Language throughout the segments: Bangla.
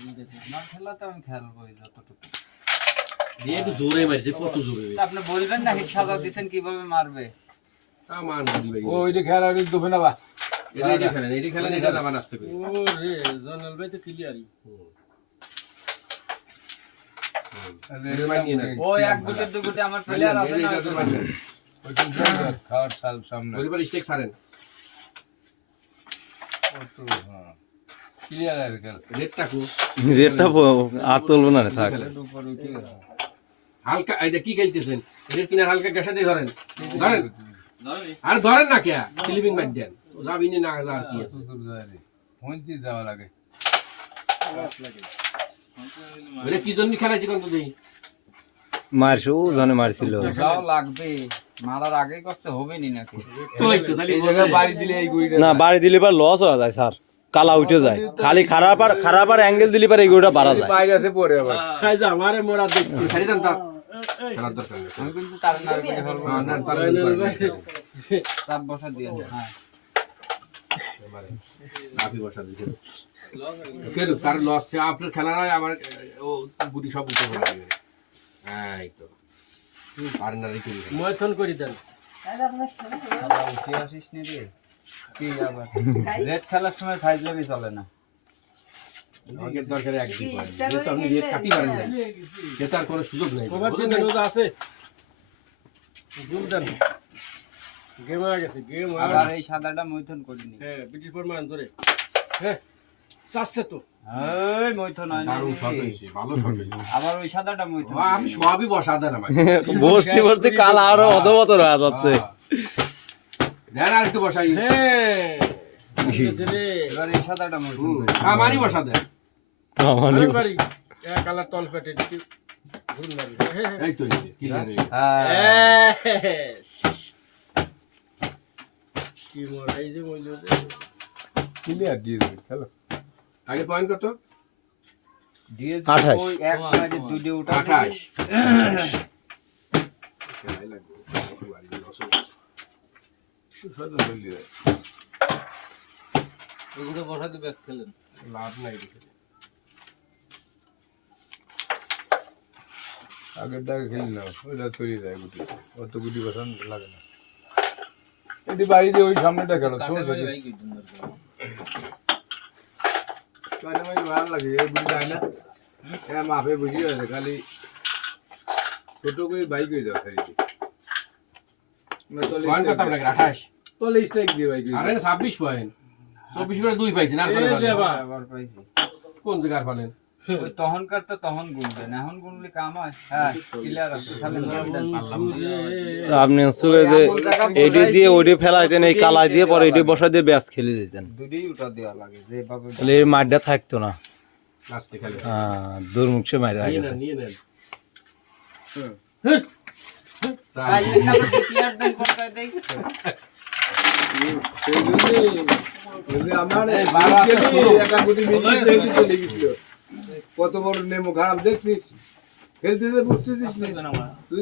আমার খেলা তো আমি খেলবই যতটুকু। দিয়ে একটু জোরে মারছে, কত জোরে আপনি বলবেন না হিট সাজা দিবেন কিভাবে মারবে। আমার দিবে ওইটা খেলা দুবে না বা এটা খেলেন এটা আবার আসতে করি ওরে জনাল ভাই তো ক্লিয়ারই ওই এক গুটে দু গুটে আমার প্লেয়ার আছে না ওই তো খাওয়ার সামনে পরিবার স্টেক ছাড়েন তো হ্যাঁ ক্লিয়ার আছে খেলা রেডটা কো রেটটা আর তুলবো না রে, থাক। উপর উঠে গেছে। হালকা এই যে কি খেলতেছেন রেড কিনার হালকা গ্যাসা দিয়ে ধরেন ধরেন আর ধরেন না কে স্লিপিং মার দেন যাবিনি না আর কি আছে পঞ্চি যাওয়া লাগে ওরে কি জন্য খেলাইছি কোন তুই মারছো জনে মারছিল। যাও লাগবে মারার আগেই করতে হবে নি নাকি। ওই তো তাহলে এই জায়গায় বাড়ি দিলে এই গুইটা না বাড়ি দিলে পর লস হয়ে যায় স্যার, কালা উঠে যায়। খালি খারাপ আর অ্যাঙ্গেল দিলে পর এই গোটা বাড়া যায়। বাইরে আছে পরে আবার খাই যা আমারে মোরা দেখতে সারি দেন তো খেলার দরকার নেই আমি কিন্তু তার না করে ফেলবো না না তার চাপ বসা দিয়ে হ্যাঁ আপনি বসা দিতে কেন তার লস আপনার খেলা নয় আমার ও গুটি সব উঠে পড়ে যাবে এই তো পার্টনারই করি ময়থন করে দেন উঠে আসিস নি রে কি আবার রেড খেলার সময় ফাইজলামি চলে না। আমাকে দরকারে একদিন পারেন যেহেতু আপনি রেট কাটি পারেন না সেটা আর কোনো সুযোগ নেই কভার দিন ওটা আছে জুম দেন গেম হয়ে গেছে গেম আবার এই সাদাটা মৈথন করিনি। হ্যাঁ ব্রিটিশ ফরমান ধরে হ্যাঁ চাচ্ছে তো এই মৈথন হয় না দারুণ শট হয়েছে ভালো শট হয়েছে আবার ওই সাদাটা মৈথন আমি সবই বসা দেন আমাকে বসতে কালা আরো অধবতর হয়ে যাচ্ছে। দেন আর একটু বসাই হ্যাঁ রে এবার এই সাদাটা মৈথন আমারই বসা দেন আমারই বাড়ি এক কালার তল পেটে দিতে ভুল মারি হ্যাঁ এই তো ক্লিয়ার হয়ে গেছে হ্যাঁ কি মরাই যে বললো ক্লিয়ার দিয়ে দেবে খেলো আগে পয়েন্ট কত দিয়েছে 28 ওই এক মাঝে দুইটা উঠা 28 সাদা বলি ওগুলো বসাতে ব্যাস খেলেন লাভ নাই আগের টাকা খেলি না ওইটা তৈরি যায় গুটি অত গুটি বসান লাগে না এটি বাড়িতে ওই সামনেটা খেলো ছোট ছোট ভালো লাগে এই গুটি যায় না হ্যাঁ মাপে বুঝি আছে খালি ছোট করে বাইক হয়ে যাও সাইডে পয়েন্ট কত আপনাকে 28 তলে স্ট্রাইক দিয়ে বাইক আরে 26 পয়েন্ট 24 করে 2 পাইছেন আর আবার পাইছি কোন জায়গার ফলেন ওই তখনকার তো তখন গুনবেন এখন গুনলে কাম হয়। হ্যাঁ ক্লিয়ার আছে খালি তো আপনি আসলে যে এডি দিয়ে ওডি ফেলাইতেন, এই কালাই দিয়ে পরে এডি বসা দিয়ে ব্যাস খেলে দিতেন, দুটোই উঠা দেওয়া লাগে যেভাবে তাহলে এই মাঠটা থাকতো না। লাস্টে খেলে দুর্মুখে মাইরা নিয়ে গেছে। নেন নিয়ে নেন ক্লিয়ার দেন কোনটায় দেই কত বড় নেমো খারাপ দেখছিস খেলতে বুঝতেছিস তুই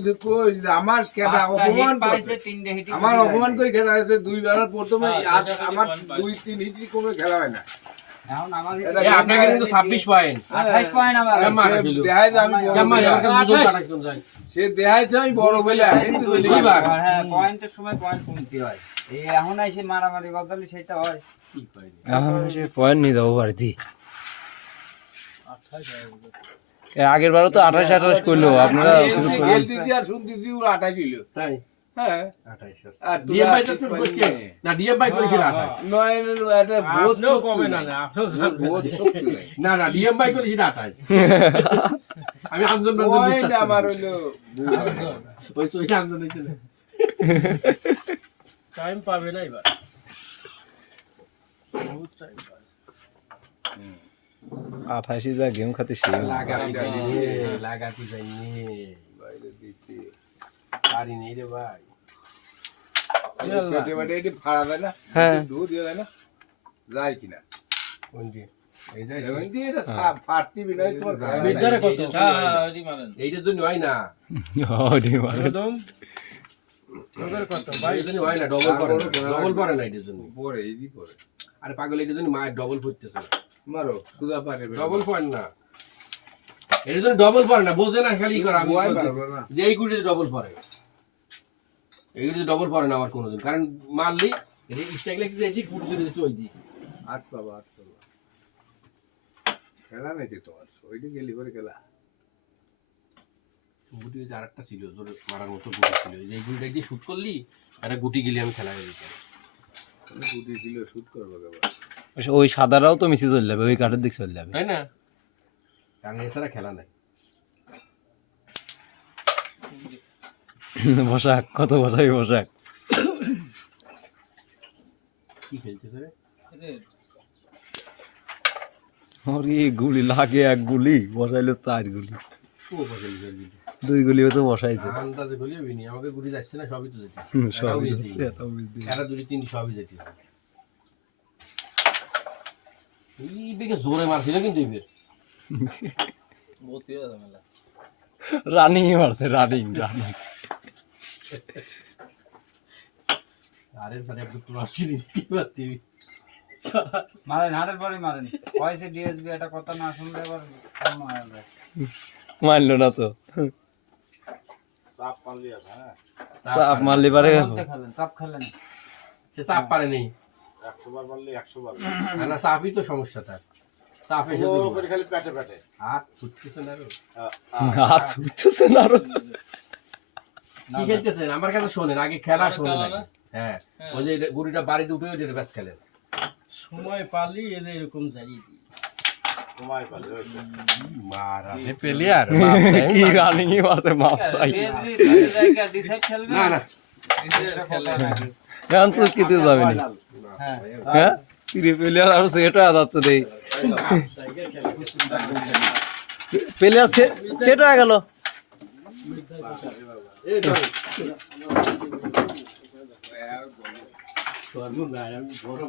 আমার খেলা অপমান পাইছে তিনটে হিট আমার অপমান করে খেলা হয়েছে দুইবার প্রথমে আমার 2-3 হিটই কোনো খেলা হয় না এখন আমার এই আপনাকে কিন্তু 26 পয়েন্ট 28 পয়েন্ট আমার কেমন খেলো দেখায় যে আমি কেমন আমার কাছে বুঝুন কাটাকজন যায় সে দেখাইছে আমি বড় বলে কিন্তু দুইবার হ্যাঁ পয়েন্টের সময় পয়েন্ট কমতি হয়। এই এখন এসে মারামারি বদলে সেটা হয় কি কয় এখন সে পয়েন্ট নিয়ে যাবো বাড়িতে। আগের বারও তো 28 করলো, আপনারা শুধু খেলতেছি আর শুনতেছি ও 28 হইলো তাই হ্যাঁ 28 আর ডিএম ভাই তো করছে না ডিএম ভাই করেছিল 28 নয় একটা বহুত আপনিও কমে না আপনিও বহুত শক্তি নাই না না ডিএম ভাই করেছিল 28 আমি আন্দোলন পয়েন্ট আমার হলো ওই সই আন্দোলন হয়েছিল টাইম পাবে না এবার বহুত টাইম পাবে 28 যা গেম খাতে সেই লাগাতি যাইনি বাইরে দিতে পারি নেই রে ভাই পেটে পেটে এটি ফাড়া দেয় না হ্যাঁ। দুধ দিয়ে দেয় না যায় কিনা কোন যে এই যে এখন দিয়ে এটা ফাটতি বিনয় তোমার বিদ্যারে কত এইটার জন্য হয় না একদম ওদের কত ভাই এইটার জন্য হয় না ডবল করে না এটার জন্য পরে এই দি পরে আরে পাগল এটার জন্য মায়ের ডবল ফুটতেছে মারো সুদা পারে ডবল পয়েন্ট না, এটা তো ডবল পড়ে না, বোঝে না খালি করে। আমি ওয়াই বলছি, পারবো না। যে এই গুটিতে ডবল পড়ে, এইগুলিতে ডবল পড়ে না আমার কোনোদিন, কারণ মারলি স্ট্রাইক লাগছে এদিক, গুটি চলে যাচ্ছে ওই দিক। আট পাবা খেলা নেই যে তোমার ওইটা গেলি করে খেলা গুটি ওই যে আরেকটা ছিল তোর মারার মতো গুটি ছিল, এই গুটিটা দিয়ে শুট করলি একটা গুটি গেলে আমি খেলা হয়ে যেতাম। গুটি ছিল শুট করবো কেবল ওই সাদারাও তো মিশে চলে যাবে, ওই কাঠের দিক চলে যাবে। তাই না, কারণ এছাড়া খেলা নাই। পোশাক কত বসাই পোশাক। কি খেলতেছে রে? ওরে গুলি লাগে, এক গুলি বসাইলে 4 গুলি, ও বসে লিখে দিল। 2 গুলিও তো বসাইছে। আন্দাজে গলিয়ে বিনি, আমাকে গুটি যাচ্ছে না, সবই তো যেতে। সবই যাচ্ছে, এটাও বুঝতে একটা দুটি তিনটি সবই যেতে হবে। এই বেগে জোরে মারছিল কিন্তু এই বের। রানিং মারছে, রানিং। আরে মানে একটু আসছিনি কি পারতি। মারেন, হাটের পরে মারেন। কয়েছে ডিএসবি একটা কথা না শুনলে এবার কেমন হয় আমরা? মারলো না তো, চাপ মারলি পারে। বলতে খেলেন, চাপ খেলেন। সে চাপ পারে নেই, না চাপই তো সমস্যা তার। চাপ এসে হাত ফুটতেছে না। হাত ছুটতেছে না আরো। কি খেলতেছেন আমার কাছে শোনেন, আগে খেলা শোনেন আগে। হ্যাঁ, ওই যে গুড়িটা বাড়িতে উঠে ওই ব্যাস খেলেন। সময় পালি এদের এরকম জ্বালিয়ে দিই। মারা প্লেয়ার কি রানিং মারছে, মাপ চাই। ডিএসবি দুই জায়গা ডিসাইড খেলবে না না এটা কথা নাকি? এখন চুক্তিতে যাবে না। হ্যাঁ, হ্যাঁ, 3 প্লেয়ার আর সেট হয়ে যাচ্ছে দেই। প্লেয়ার সেট হয়ে গেল। সর্বনাশ, আমি বড়